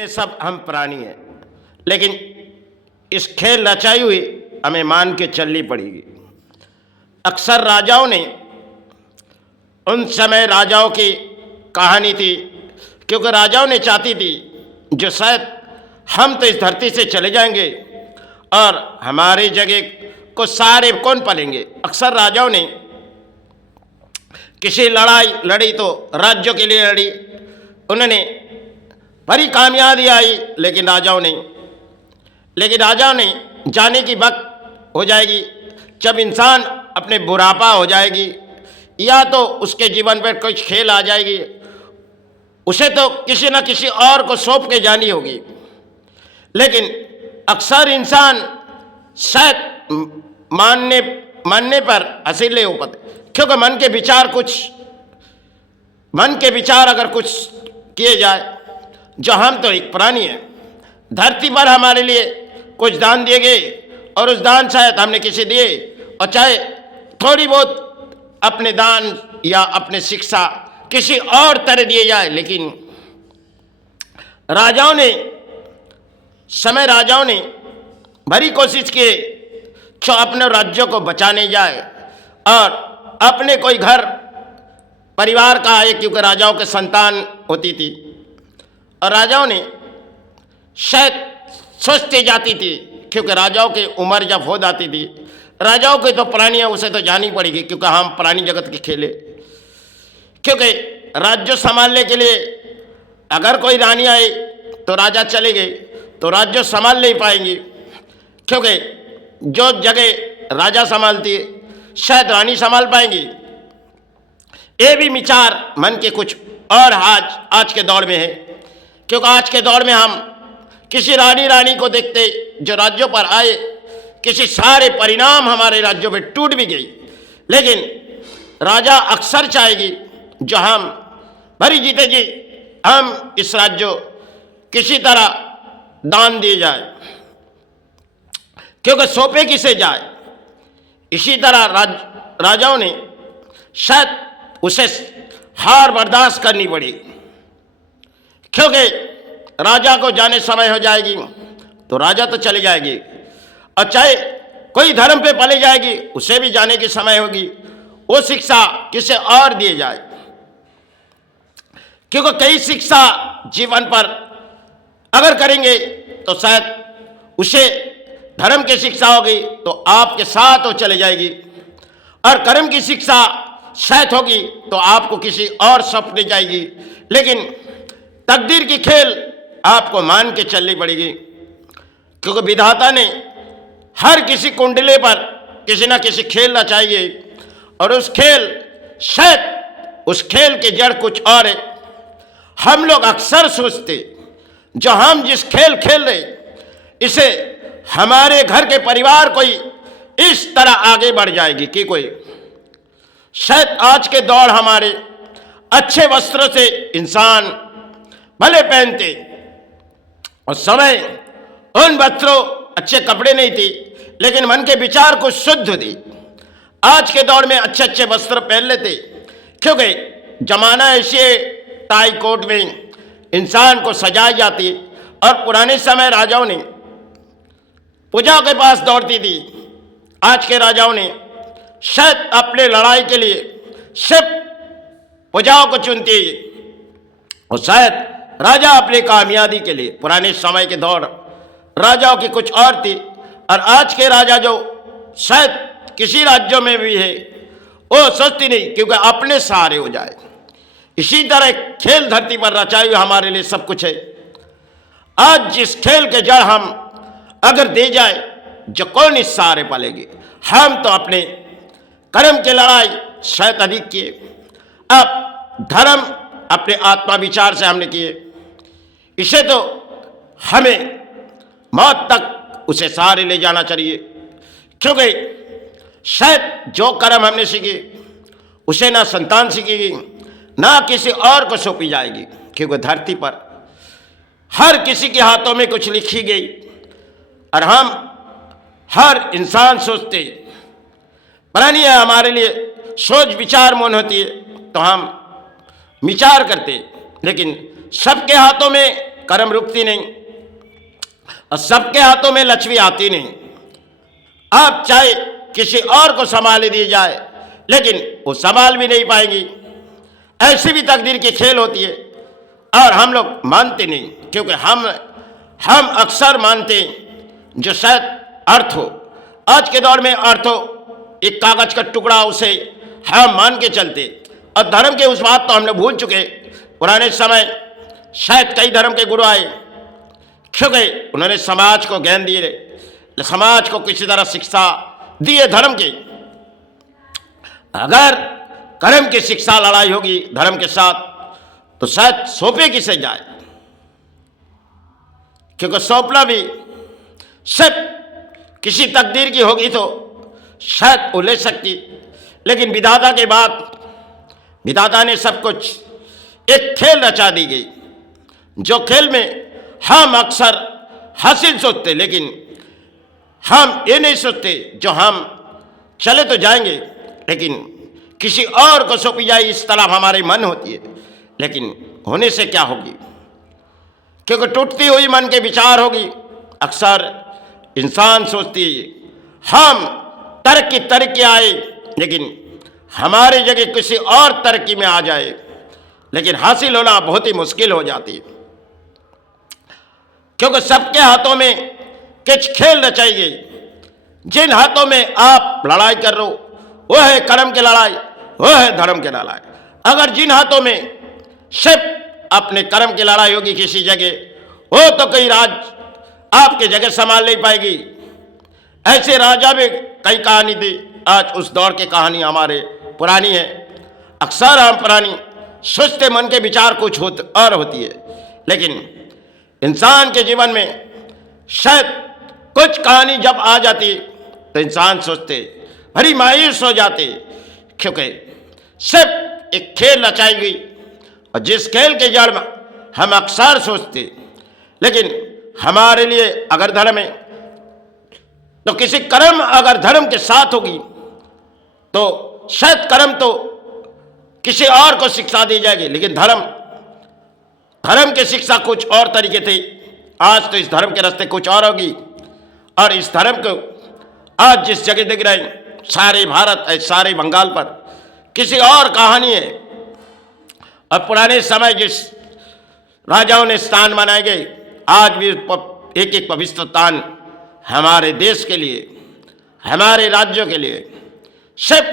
में सब हम प्राणी हैं, लेकिन इस खेल रचाई हुई हमें मान के चलनी पड़ेगी। अक्सर राजाओं ने, उन समय राजाओं की कहानी थी, क्योंकि राजाओं ने चाहती थी जो शायद हम तो इस धरती से चले जाएंगे और हमारी जगह को सारे कौन पालेंगे। अक्सर राजाओं ने किसी लड़ाई लड़ी तो राज्यों के लिए लड़ी, उन्होंने बड़ी कामयाबी आई, लेकिन राजाओं ने जाने की वक्त हो जाएगी जब इंसान अपने बुढ़ापा हो जाएगी या तो उसके जीवन पर कुछ खेल आ जाएगी, उसे तो किसी न किसी और को सौंप के जानी होगी। लेकिन अक्सर इंसान शायद मानने पर हासिल नहीं हो पाते, क्योंकि मन के विचार अगर कुछ किए जाए, जो हम तो एक प्राणी हैं, धरती पर हमारे लिए कुछ दान दिए गए और उस दान शायद हमने किसी दिए, और चाहे थोड़ी बहुत अपने दान या अपने शिक्षा किसी और तरह दिए जाए, लेकिन राजाओं ने बड़ी कोशिश की जो अपने राज्यों को बचाने जाए और अपने कोई घर परिवार का आए, क्योंकि राजाओं के संतान होती थी और राजाओं ने शायद सोचते जाती थी, क्योंकि राजाओं की उम्र जब हो जाती थी, राजाओं के तो प्राणी है उसे तो जानी पड़ेगी, क्योंकि हम प्राणी जगत के खेले, क्योंकि राज्य संभालने के लिए अगर कोई रानी आए तो राजा चले गए तो राज्य संभाल नहीं पाएंगे, क्योंकि जो जगह राजा संभालती है शायद रानी संभाल पाएंगी। ये भी विचार मन के कुछ और आज के दौर में है, क्योंकि आज के दौर में हम किसी रानी को देखते जो राज्यों पर आए, किसी सारे परिणाम हमारे राज्यों में टूट भी गई, लेकिन राजा अक्सर चाहेगी जो हम भरी जीते जी हम इस राज्य किसी तरह दान दिए जाए, क्योंकि सौंपे किसे जाए। इसी तरह राजाओं ने शायद उसे हार बर्दाश्त करनी पड़ी, क्योंकि राजा को जाने समय हो जाएगी तो राजा तो चली जाएगी, और चाहे कोई धर्म पे पले जाएगी उसे भी जाने की समय होगी, वो शिक्षा किसे और दिए जाए, क्योंकि कई शिक्षा जीवन पर अगर करेंगे तो शायद उसे धर्म की शिक्षा होगी तो आपके साथ वो चले जाएगी, और कर्म की शिक्षा शायद होगी तो आपको किसी और सौंपने जाएगी, लेकिन तकदीर की खेल आपको मान के चलनी पड़ेगी, क्योंकि विधाता ने हर किसी कुंडले पर किसी न किसी खेल रचाई, और उस खेल के जड़ कुछ और है। हम लोग अक्सर सोचते जो हम जिस खेल खेल रहे इसे हमारे घर के परिवार कोई इस तरह आगे बढ़ जाएगी कि कोई शायद आज के दौर हमारे अच्छे वस्त्रों से इंसान भले पहनते और समय उन वस्त्रों अच्छे कपड़े नहीं थे, लेकिन मन के विचार को शुद्ध थी। आज के दौर में अच्छे अच्छे वस्त्र पहन लेते, क्योंकि जमाना ऐसे टाई कोट में इंसान को सजाई जाती, और पुराने समय राजाओं ने पूजा के पास दौड़ती थी। आज के राजाओं ने शायद अपने लड़ाई के लिए सिर्फ पूजाओं को चुनती है, और शायद राजा अपनी कामयाबी के लिए, पुराने समय के दौर राजाओं की कुछ और थी, और आज के राजा जो शायद किसी राज्यों में भी है वो सोचती नहीं, क्योंकि अपने सहारे हो जाए। इसी तरह खेल धरती पर रचाई हुई हमारे लिए सब कुछ है। आज जिस खेल के जड़ हम अगर दे जाए, जो कौन इस सहारे पालेगी। हम तो अपने कर्म की लड़ाई शायद अधिक किए, अब धर्म अपने आत्मा विचार से हमने किए, इसे तो हमें मौत तक उसे सहारे ले जाना चाहिए, क्योंकि शायद जो कर्म हमने सीखे उसे ना संतान सीखेगी ना किसी और को सौंपी जाएगी, क्योंकि धरती पर हर किसी के हाथों में कुछ लिखी गई, और हम हर इंसान सोचते प्राणी है, हमारे लिए सोच विचार मन होती है तो हम विचार करते, लेकिन सबके हाथों में कर्म रुकती नहीं और सबके हाथों में लक्ष्मी आती नहीं। आप चाहे किसी और को संभाल दिए जाए लेकिन वो संभाल भी नहीं पाएंगी। ऐसी भी तकदीर की खेल होती है और हम लोग मानते नहीं, क्योंकि हम अक्सर मानते हैं जो शायद अर्थ हो। आज के दौर में अर्थ हो एक कागज का टुकड़ा, उसे हम मान के चलते और धर्म के उस बात तो हमने भूल चुके। पुराने समय शायद कई धर्म के गुरु आए, क्योंकि उन्होंने समाज को ज्ञान दिए, समाज को किसी तरह शिक्षा दिए धर्म की। अगर कर्म की शिक्षा लड़ाई होगी धर्म के साथ तो शायद सौंपे किसे जाए, क्योंकि सौंपना भी सिर्फ किसी तकदीर की होगी तो शायद वो ले सकती। लेकिन विधाता के बाद विधाता ने सब कुछ एक खेल रचा दी गई, जो खेल में हम अक्सर हासिल सोचते लेकिन हम ये नहीं सोचते जो हम चले तो जाएंगे लेकिन किसी और को सौंपी जाए, इस तरह हमारी मन होती है। लेकिन होने से क्या होगी, क्योंकि टूटती हुई मन के विचार होगी। अक्सर इंसान सोचती है हम तरक्की आए लेकिन हमारी जगह किसी और तरक्की में आ जाए, लेकिन हासिल होना बहुत ही मुश्किल हो जाती है, क्योंकि सबके हाथों में कुछ खेल रचाई गई। जिन हाथों में आप लड़ाई कर रहे हो वो है कर्म की लड़ाई, वो है धर्म की लड़ाई। अगर जिन हाथों में सिर्फ अपने कर्म की लड़ाई होगी किसी जगह, वो तो कई राज आपके जगह संभाल नहीं पाएगी। ऐसे राजा भी कई कहानी थी। आज उस दौर की कहानी हमारे पुरानी है। अक्सर हम पुरानी सोचते मन के विचार कुछ और होती है, लेकिन इंसान के जीवन में शायद कुछ कहानी जब आ जाती तो इंसान सोचते बड़ी मायूस हो जाते, क्योंकि सिर्फ एक खेल रचाई गई और जिस खेल के जड़ में हम अक्सर सोचते। लेकिन हमारे लिए अगर धर्म है तो किसी कर्म अगर धर्म के साथ होगी तो शायद कर्म तो किसी और को शिक्षा दी जाएगी, लेकिन धर्म की शिक्षा कुछ और तरीके थे। आज तो इस धर्म के रास्ते कुछ और होगी और इस धर्म को आज जिस जगह दिख रहे हैं सारे भारत सारे बंगाल पर किसी और कहानी है। और पुराने समय जिस राजाओं ने स्थान बनाए गए, आज भी एक एक पवित्र स्थान हमारे देश के लिए, हमारे राज्यों के लिए सिर्फ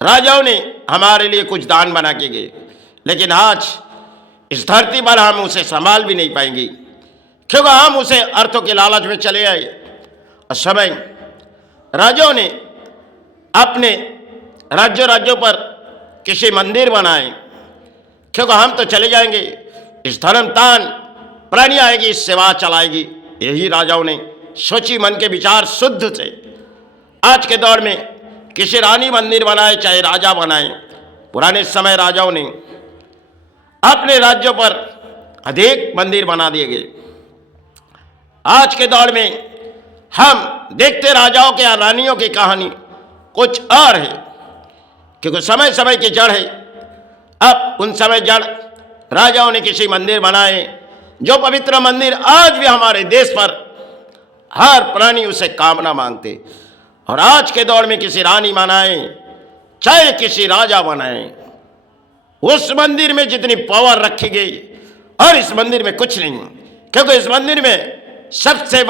राजाओं ने हमारे लिए कुछ दान बना के गए, लेकिन आज इस धरती पर हम उसे संभाल भी नहीं पाएंगे, क्योंकि हम उसे अर्थों के लालच में चले आए। और समय राजाओं ने अपने राज्यों पर किसी मंदिर बनाए, क्योंकि हम तो चले जाएंगे, इस धर्म तान प्राणी आएगी, इस सेवा चलाएगी। यही राजाओं ने सोची, मन के विचार शुद्ध थे। आज के दौर में किसी रानी मंदिर बनाए चाहे राजा बनाए, पुराने समय राजाओं ने अपने राज्यों पर अधिक मंदिर बना दिए गए। आज के दौर में हम देखते राजाओं के या रानियों की कहानी कुछ और है, क्योंकि समय समय की जड़ है। अब उन समय जड़ राजाओं ने किसी मंदिर बनाए, जो पवित्र मंदिर आज भी हमारे देश पर हर प्राणी उसे कामना मांगते। और आज के दौर में किसी रानी बनाए चाहे किसी राजा बनाए, उस मंदिर में जितनी पावर रखी गई और इस मंदिर में कुछ नहीं, क्योंकि इस मंदिर में सबसे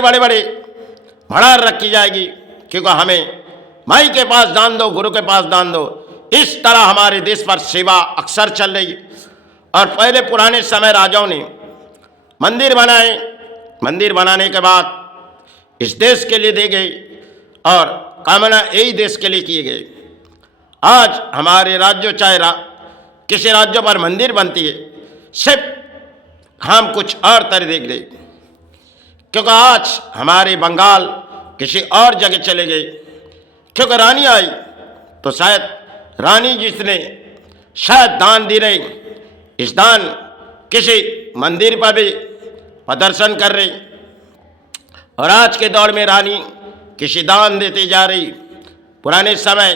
बड़े भंडार रखी जाएगी, क्योंकि हमें माई के पास दान दो, गुरु के पास दान दो। इस तरह हमारे देश पर सेवा अक्सर चल रही। और पहले पुराने समय राजाओं ने मंदिर बनाए, मंदिर बनाने के बाद इस देश के लिए दे गए और कामना यही देश के लिए किए गए। आज हमारे राज्यों चाहे किसी राज्यों पर मंदिर बनती है, सिर्फ हम कुछ और तरह देख गए, क्योंकि आज हमारे बंगाल किसी और जगह चले गए, क्योंकि रानी आई तो शायद रानी जिसने शायद दान दी रही, इस दान किसी मंदिर पर भी प्रदर्शन कर रही। और आज के दौर में रानी किसी दान देती जा रही। पुराने समय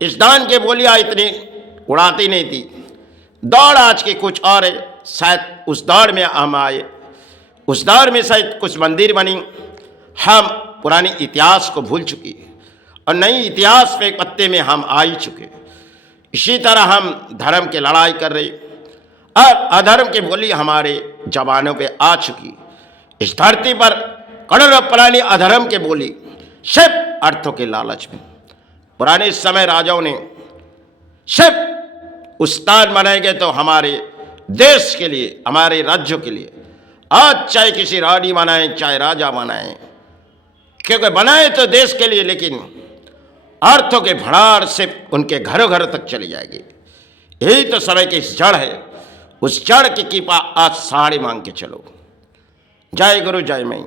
इस दान के बोलियां इतनी उड़ाती नहीं थी। दौड़ आज की कुछ और है, शायद उस दौड़ में हम आए, उस दौर में शायद कुछ मंदिर बनी। हम पुरानी इतिहास को भूल चुकी और नई इतिहास पे पत्ते में हम आ ही चुके। इसी तरह हम धर्म की लड़ाई कर रहे और अधर्म की बोली हमारे जवानों पे आ चुकी। इस धरती पर करोड़ों पुरानी अधर्म के बोली सिर्फ अर्थों के लालच में। पुराने समय राजाओं ने सिर्फ उस्ताद बनाए गए तो हमारे देश के लिए, हमारे राज्यों के लिए। आज चाहे किसी रानी बनाए, चाहे राजा बनाए, क्योंकि बनाए तो देश के लिए, लेकिन अर्थों के भंडार से उनके घरों घर तक चली जाएगी। यही तो समय की इस जड़ है। उस जड़ की कीपा आज साड़ी मांग के चलो। जय गुरु, जय मई।